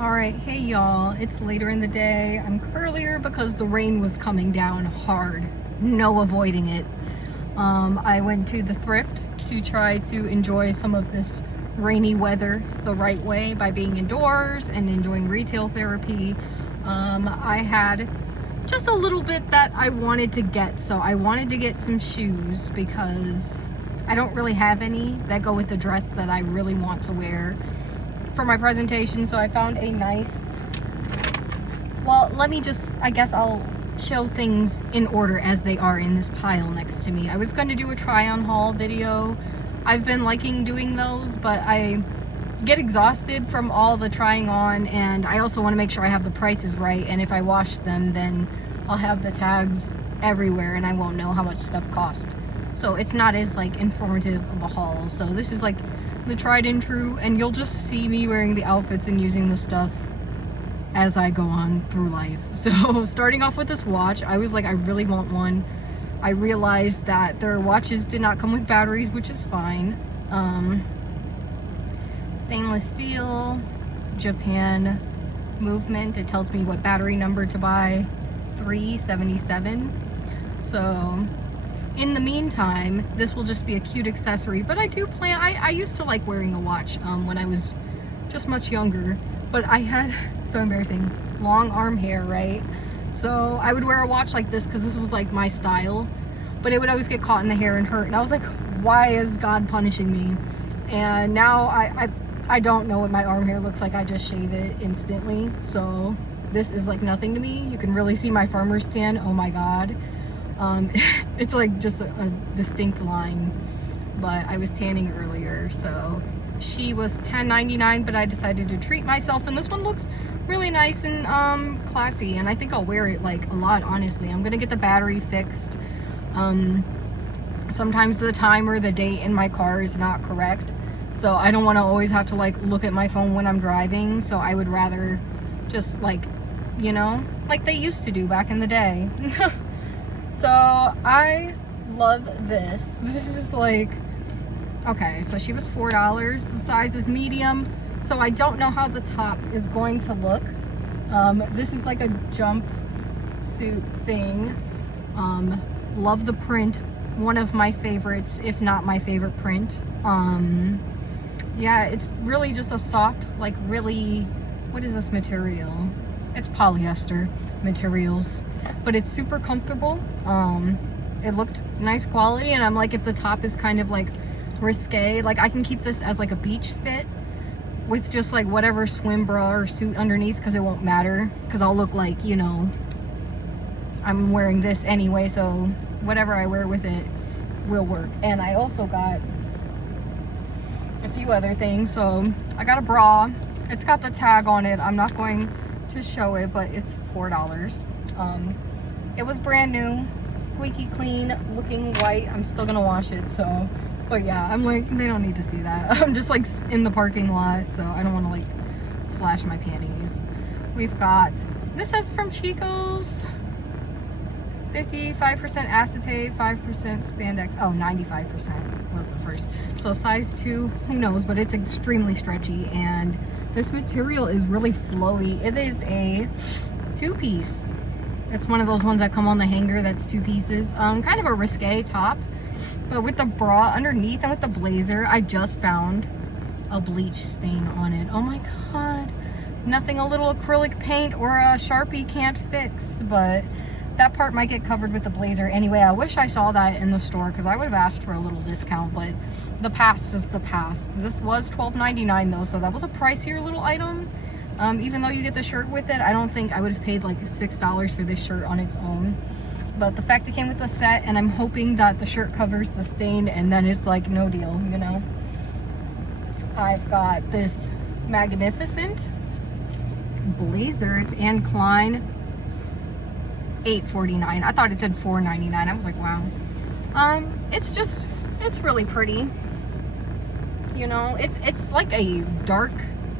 All right, hey y'all, it's later in the day. I'm curlier because the rain was coming down hard. No avoiding it. I went to the thrift to try to enjoy some of this rainy weather the right way by being indoors and enjoying retail therapy. I had just a little bit that I wanted to get. So I wanted to get some shoes because I don't really have any that go with the dress that I really want to wear for my presentation. So I found a nice, well, I guess I'll show things in order as they are in this pile next to me. I was going to do a try on haul video. I've been liking doing those, but I get exhausted from all the trying on, and I also want to make sure I have the prices right, and if I wash them, then I'll have the tags everywhere and I won't know how much stuff cost. So it's not as like informative of a haul. So this is like the tried and true, and you'll just see me wearing the outfits and using the stuff as I go on through life. So starting off with this watch, I was like, I really want one. I realized that their watches did not come with batteries, which is fine. Stainless steel, Japan movement. It tells me what battery number to buy, 377. So in the meantime, this will just be a cute accessory, but I do plan, I used to like wearing a watch when I was just much younger, but I had, so embarrassing, long arm hair, right? So I would wear a watch like this because this was like my style, but it would always get caught in the hair and hurt, and I was like, why is God punishing me? And now I don't know what my arm hair looks like. I just shave it instantly, so this is like nothing to me. You can really see my farmer's tan. Oh my God. It's like just a distinct line, but I was tanning earlier, so she was $10.99, but I decided to treat myself, and this one looks really nice and classy, and I think I'll wear it like a lot, honestly. I'm gonna get the battery fixed. Sometimes the time or the date in my car is not correct, so I don't want to always have to like look at my phone when I'm driving, so I would rather just like, you know, like they used to do back in the day. So I love this. This is like, okay, so she was $4. The size is medium, so I don't know how the top is going to look. This is like a jump suit thing. Love the print. One of my favorites, if not my favorite print. Yeah, it's really just a soft, like really, what is this material? It's polyester materials, but it's super comfortable. It looked nice quality, and I'm like, if the top is kind of like risque, like I can keep this as like a beach fit with just like whatever swim bra or suit underneath, because it won't matter, because I'll look like, you know, I'm wearing this anyway, so whatever I wear with it will work. And I also got a few other things. So I got a bra. It's got the tag on it. I'm not going to show it, but it's $4. It was brand new, squeaky clean, looking white. I'm still gonna wash it, so, but yeah, I'm like, they don't need to see that. I'm just like in the parking lot, so I don't want to like flash my panties. We've got, this says from Chico's, 55% acetate, 5% spandex. Oh, 95% was the first. So size 2, who knows, but it's extremely stretchy, and this material is really flowy. It is a 2-piece. It's one of those ones that come on the hanger that's 2 pieces. Kind of a risque top, but with the bra underneath and with the blazer, I just found a bleach stain on it. Oh my God. Nothing a little acrylic paint or a Sharpie can't fix, but that part might get covered with the blazer anyway. I wish I saw that in the store, because I would have asked for a little discount, but the past is the past. This was $12.99 though, so that was a pricier little item. Even though you get the shirt with it, I don't think I would have paid like $6 for this shirt on its own. But the fact it came with the set, and I'm hoping that the shirt covers the stain, and then it's like no deal, you know. I've got this magnificent blazer. It's Anne Klein, $8.49. I thought it said $4.99. I was like, wow. It's really pretty. You know, it's like a dark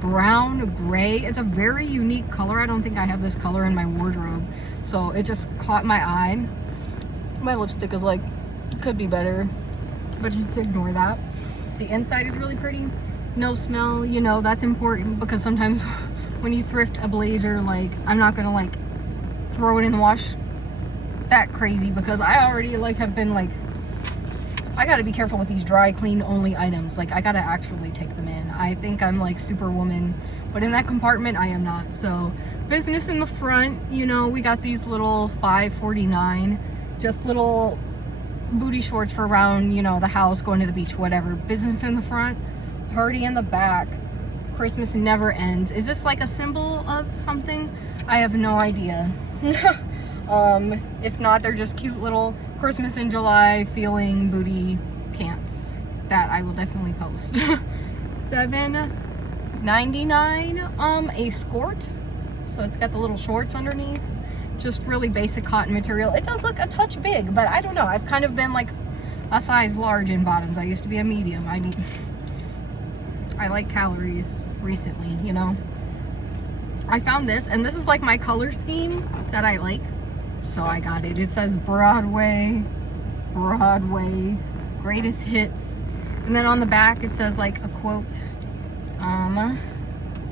brown gray. It's a very unique color. I don't think I have this color in my wardrobe, so it just caught my eye. My lipstick is like, could be better, but just ignore that. The inside is really pretty. No smell, you know, that's important, because sometimes when you thrift a blazer, like, I'm not gonna like throw it in the wash that crazy, because I already like have been like, I gotta be careful with these dry clean only items. Like, I gotta actually take them in. I think I'm like Superwoman, but in that compartment I am not. So business in the front, you know, we got these little $5.49, just little booty shorts for around, you know, the house, going to the beach, whatever. Business in the front, party in the back. Christmas never ends. Is this like a symbol of something? I have no idea. If not, they're just cute little Christmas in July feeling booty pants that I will definitely post. $7.99 a skirt. So it's got the little shorts underneath. Just really basic cotton material. It does look a touch big, but I don't know. I've kind of been like a size large in bottoms. I used to be a medium. I like calories recently, you know. I found this, and this is like my color scheme that I like, so I got it. It says Broadway, greatest hits, and then on the back it says like a quote,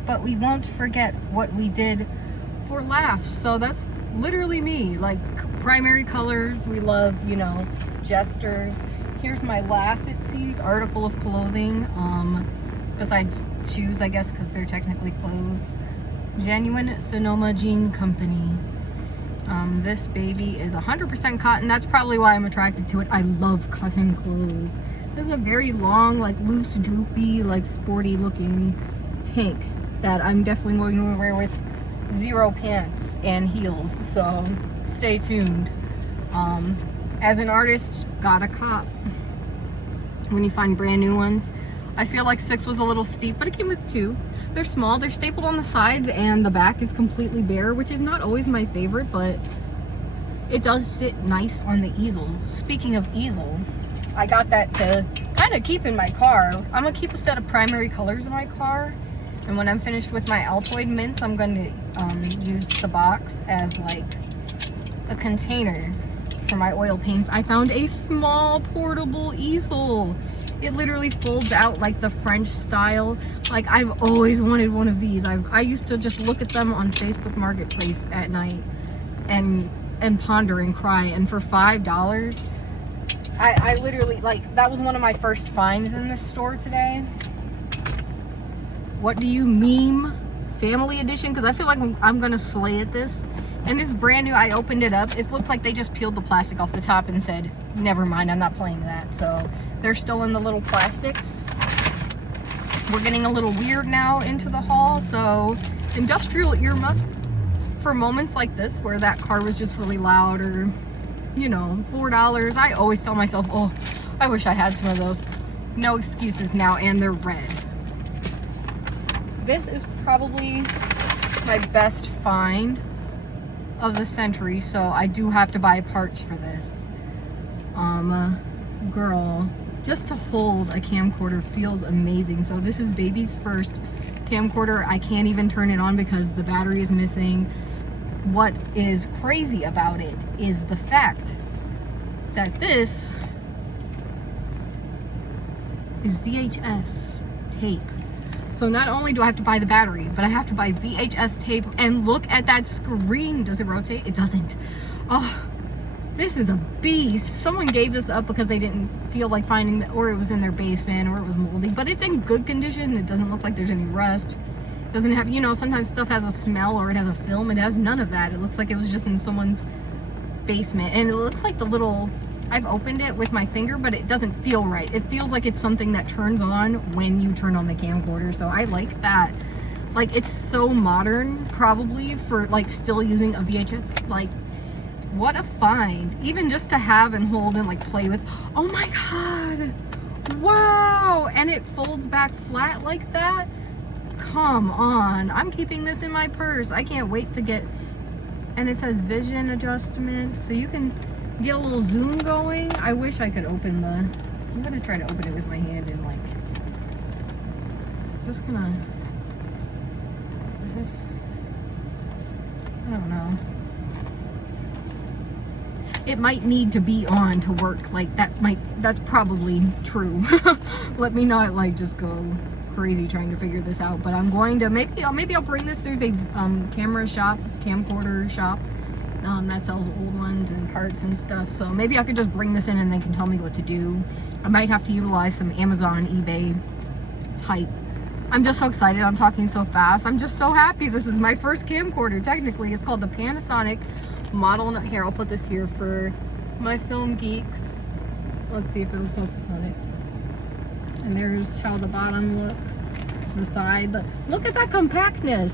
but we won't forget what we did for laughs. So that's literally me. Like, primary colors, we love, you know, gestures. Here's my last, it seems, article of clothing, besides shoes, I guess, because they're technically clothes. Genuine Sonoma Jean Company. This baby is 100% cotton. That's probably why I'm attracted to it. I love cotton clothes. This is a very long, like loose, droopy, like sporty looking tank that I'm definitely going to wear with zero pants and heels. So stay tuned. As an artist, gotta cop when you find brand new ones. I feel like 6 was a little steep, but it came with 2. They're small, they're stapled on the sides, and the back is completely bare, which is not always my favorite, but it does sit nice on the easel. Speaking of easel, I got that to kind of keep in my car. I'm gonna keep a set of primary colors in my car, and when I'm finished with my Altoid mints, I'm going to use the box as like a container for my oil paints. I found a small portable easel. It literally folds out like the French style. Like, I've always wanted one of these. I used to just look at them on Facebook Marketplace at night and ponder and cry. And for $5, I literally, like, that was one of my first finds in this store today. What do you meme? Family edition? Because I feel like I'm gonna slay at this. And it's brand new. I opened it up. It looks like they just peeled the plastic off the top and said, never mind, I'm not playing that. So they're still in the little plastics. We're getting a little weird now into the haul. So industrial earmuffs for moments like this where that car was just really loud, or, you know, $4. I always tell myself, oh, I wish I had some of those. No excuses now, and they're red. This is probably my best find of the century, so I do have to buy parts for this. Girl, just to hold a camcorder feels amazing. So this is baby's first camcorder. I can't even turn it on because the battery is missing. What is crazy about it is the fact that this is VHS tape. So not only do I have to buy the battery, but I have to buy VHS tape, and look at that screen. Does it rotate? It doesn't. Oh, this is a beast. Someone gave this up because they didn't feel like finding it, or it was in their basement, or it was moldy, but it's in good condition. It doesn't look like there's any rust. It doesn't have, you know, sometimes stuff has a smell or it has a film. It has none of that. It looks like it was just in someone's basement, and it looks like the little, I've opened it with my finger, but it doesn't feel right. It feels like it's something that turns on when you turn on the camcorder. So I like that. Like, it's so modern, probably, for like still using a VHS. Like, what a find. Even just to have and hold and like play with. Oh my god, wow. And it folds back flat like that. Come on, I'm keeping this in my purse. I can't wait to get. And it says vision adjustment, so you can get a little zoom going. I wish I could open the, I'm gonna try to open it with my hand and like, is this gonna, is this, I don't know. It might need to be on to work. Like, that might, that's probably true. Let me not like just go crazy trying to figure this out, but I'm going to, maybe I'll bring this. There's a camcorder shop that sells old ones and parts and stuff, so maybe I could just bring this in and they can tell me what to do. I might have to utilize some Amazon, eBay type. I'm just so excited. I'm talking so fast. I'm just so happy. This is my first camcorder. Technically, it's called the Panasonic model. Here, I'll put this here for my film geeks. Let's see if it'll focus on it. And there's how the bottom looks, the side. Look at that compactness.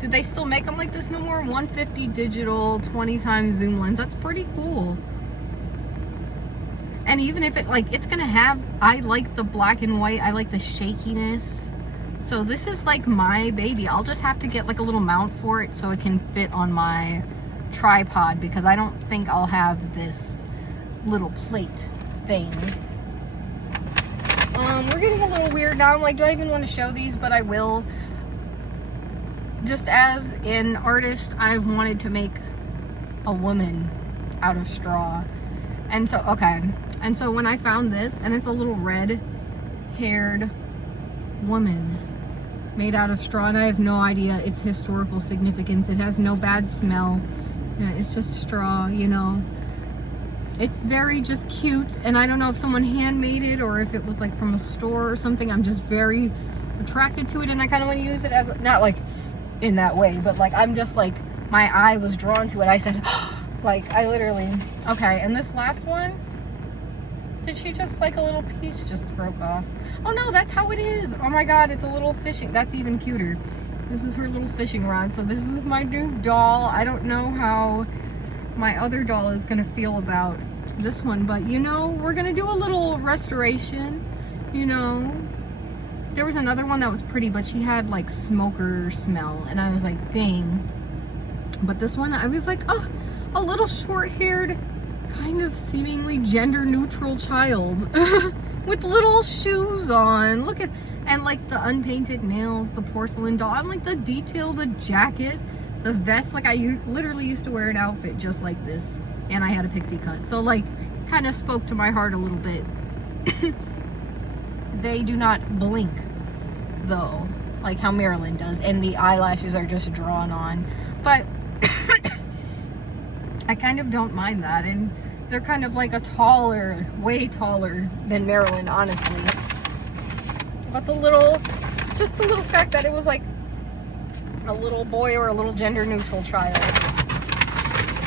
Did they still make them like this no more? 150 digital, 20 times zoom lens. That's pretty cool. And even if it, like, it's gonna have, I like the black and white, I like the shakiness. So this is like my baby. I'll just have to get like a little mount for it so it can fit on my tripod, because I don't think I'll have this little plate thing. We're getting a little weird now. I'm like, do I even want to show these? But I will. Just as an artist, I've wanted to make a woman out of straw. And so, okay. And so when I found this, and it's a little red-haired woman made out of straw, and I have no idea its historical significance. It has no bad smell. It's just straw, you know. It's very just cute, and I don't know if someone handmade it or if it was like from a store or something. I'm just very attracted to it, and I kind of want to use it as, not like in that way, but like I'm just like, my eye was drawn to it. I said, like, I literally, okay. And this last one, did she just, like, a little piece just broke off? Oh no, that's how it is. Oh my god, it's a little fishing, that's even cuter. This is her little fishing rod. So this is my new doll. I don't know how my other doll is gonna feel about this one, but you know, we're gonna do a little restoration, you know. There was another one that was pretty, but she had like smoker smell, and I was like, dang. But this one, I was like, oh, a little short-haired, kind of seemingly gender-neutral child with little shoes on. Look at, and like the unpainted nails, the porcelain doll. I'm like, the detail, the jacket, the vest. Like, I literally used to wear an outfit just like this, and I had a pixie cut. So like, kind of spoke to my heart a little bit. They do not blink though, like how Marilyn does, and the eyelashes are just drawn on. But I kind of don't mind that, and they're kind of like a taller, way taller than Marilyn, honestly. But the little, just the little fact that it was like a little boy or a little gender neutral child.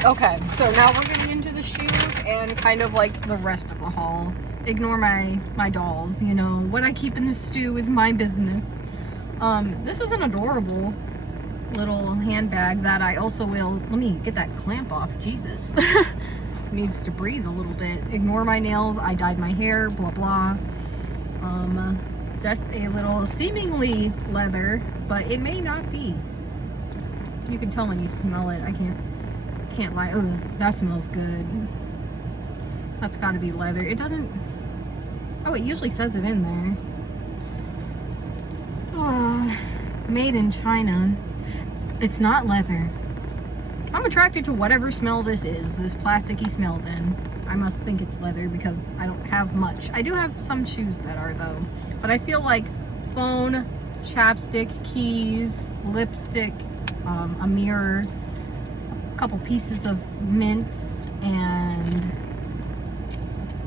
Okay, so now we're getting into the shoes and kind of like the rest of the haul. Ignore my dolls, you know. What I keep in the stew is my business. This is an adorable little handbag that I also will, let me get that clamp off, Jesus. Needs to breathe a little bit. Ignore my nails, I dyed my hair, blah blah. Just a little seemingly leather, but it may not be. You can tell when you smell it. I can't lie. Oh, that smells good. That's got to be leather. It doesn't, oh, it usually says it in there. Made in China. It's not leather. I'm attracted to whatever smell this is, this plasticky smell. Then I must think it's leather because I don't have much. I do have some shoes that are though, but I feel like phone, chapstick, keys, lipstick, a mirror, a couple pieces of mints, and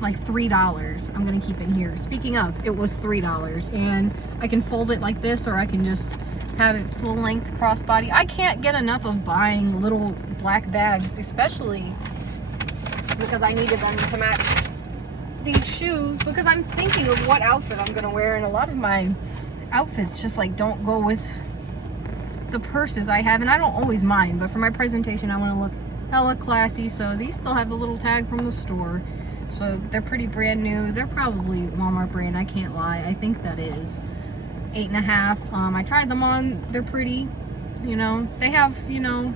like $3 I'm gonna keep in here. Speaking of, it was $3, and I can fold it like this, or I can just have it full length crossbody. I can't get enough of buying little black bags, especially because I needed them to match these shoes, because I'm thinking of what outfit I'm gonna wear, and a lot of my outfits just like don't go with the purses I have, and I don't always mind, but for my presentation I want to look hella classy. So these still have the little tag from the store, so they're pretty brand new. They're probably Walmart brand, I can't lie. I think that is 8.5. I tried them on, they're pretty, you know. They have, you know,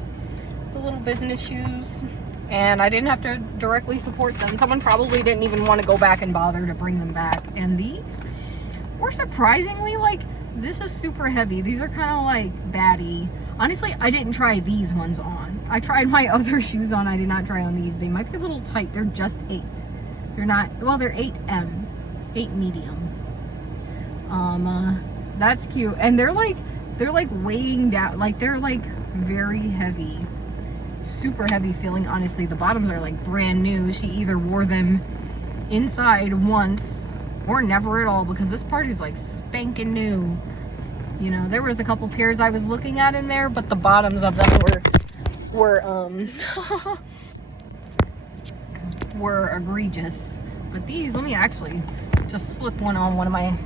the little business shoes, and I didn't have to directly support them. Someone probably didn't even want to go back and bother to bring them back. And these were surprisingly, like, this is super heavy. These are kind of like baddie. Honestly, I didn't try these ones on. I tried my other shoes on. I did not try on these. They might be a little tight. They're just 8. They're not, well, they're 8M, 8 medium. That's cute. And they're like weighing down, like they're like very heavy, super heavy feeling. Honestly, the bottoms are like brand new. She either wore them inside once or never at all, because this part is like spanking new. You know, there was a couple pairs I was looking at in there, but the bottoms of them were egregious. But these, let me actually just slip one on one of my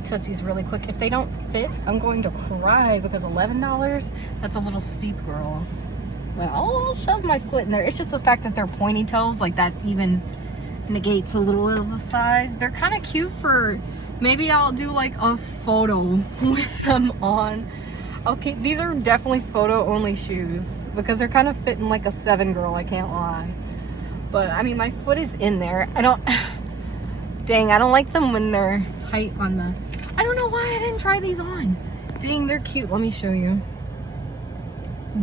Tootsies really quick. If they don't fit, I'm going to cry, because $11, that's a little steep, girl. But I'll shove my foot in there. It's just the fact that they're pointy toes, like that even negates a little of the size. They're kind of cute for, maybe I'll do like a photo with them on. Okay, these are definitely photo only shoes, because they're kind of fitting like a 7 girl, I can't lie. But I mean, my foot is in there. Dang, I don't like them when they're tight on the, I don't know why I didn't try these on. Dang, they're cute. Let me show you.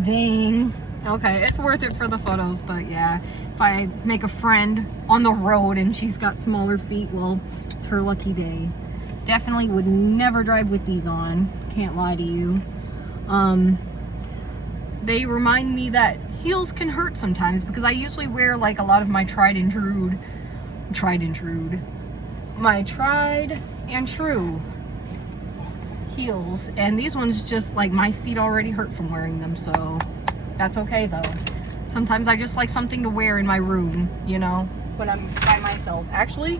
Dang. Okay, it's worth it for the photos, but yeah, if I make a friend on the road and she's got smaller feet, well, it's her lucky day. Definitely would never drive with these on, can't lie to you. They remind me that heels can hurt sometimes, because I usually wear like a lot of my tried and true heels, and these ones just like, my feet already hurt from wearing them, so that's okay though. Sometimes I just like something to wear in my room, you know, when I'm by myself. Actually,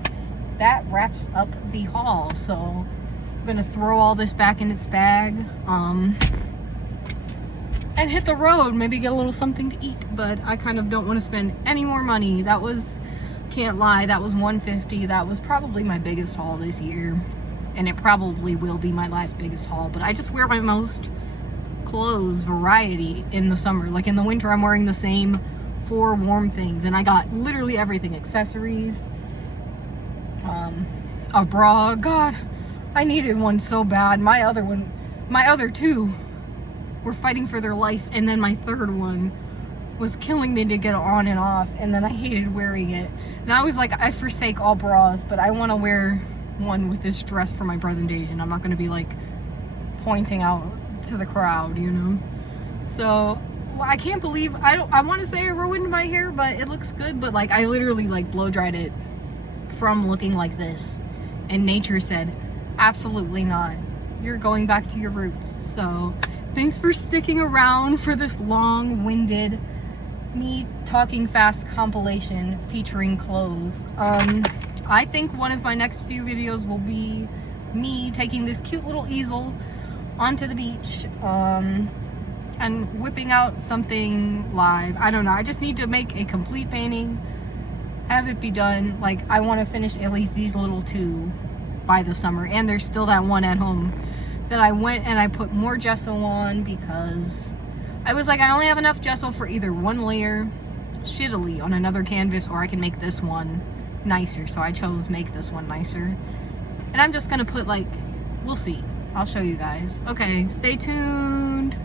that wraps up the haul, so I'm gonna throw all this back in its bag and hit the road, maybe get a little something to eat. But I kind of don't want to spend any more money. That was, can't lie, that was $150. That was probably my biggest haul this year, and it probably will be my last biggest haul. But I just wear my most clothes variety in the summer. Like in the winter, I'm wearing the same 4 warm things, and I got literally everything. Accessories, a bra. God, I needed one so bad. My other 2 were fighting for their life, and then my 3rd one was killing me to get on and off, and then I hated wearing it. And I was like, I forsake all bras, but I want to wear one with this dress for my presentation. I'm not going to be like pointing out to the crowd, you know. So well, I can't believe, I want to say I ruined my hair, but it looks good. But like, I literally like blow dried it from looking like this, and nature said absolutely not, you're going back to your roots. So thanks for sticking around for this long-winded me talking fast compilation featuring clothes. I think one of my next few videos will be me taking this cute little easel onto the beach and whipping out something live. I don't know, I just need to make a complete painting, have it be done. Like, I want to finish at least these little 2 by the summer, and there's still that one at home that I went and I put more gesso on, because I was like, I only have enough gesso for either one layer shittily on another canvas, or I can make this one nicer. So I chose make this one nicer, and I'm just gonna put like, we'll see, I'll show you guys. Okay, stay tuned.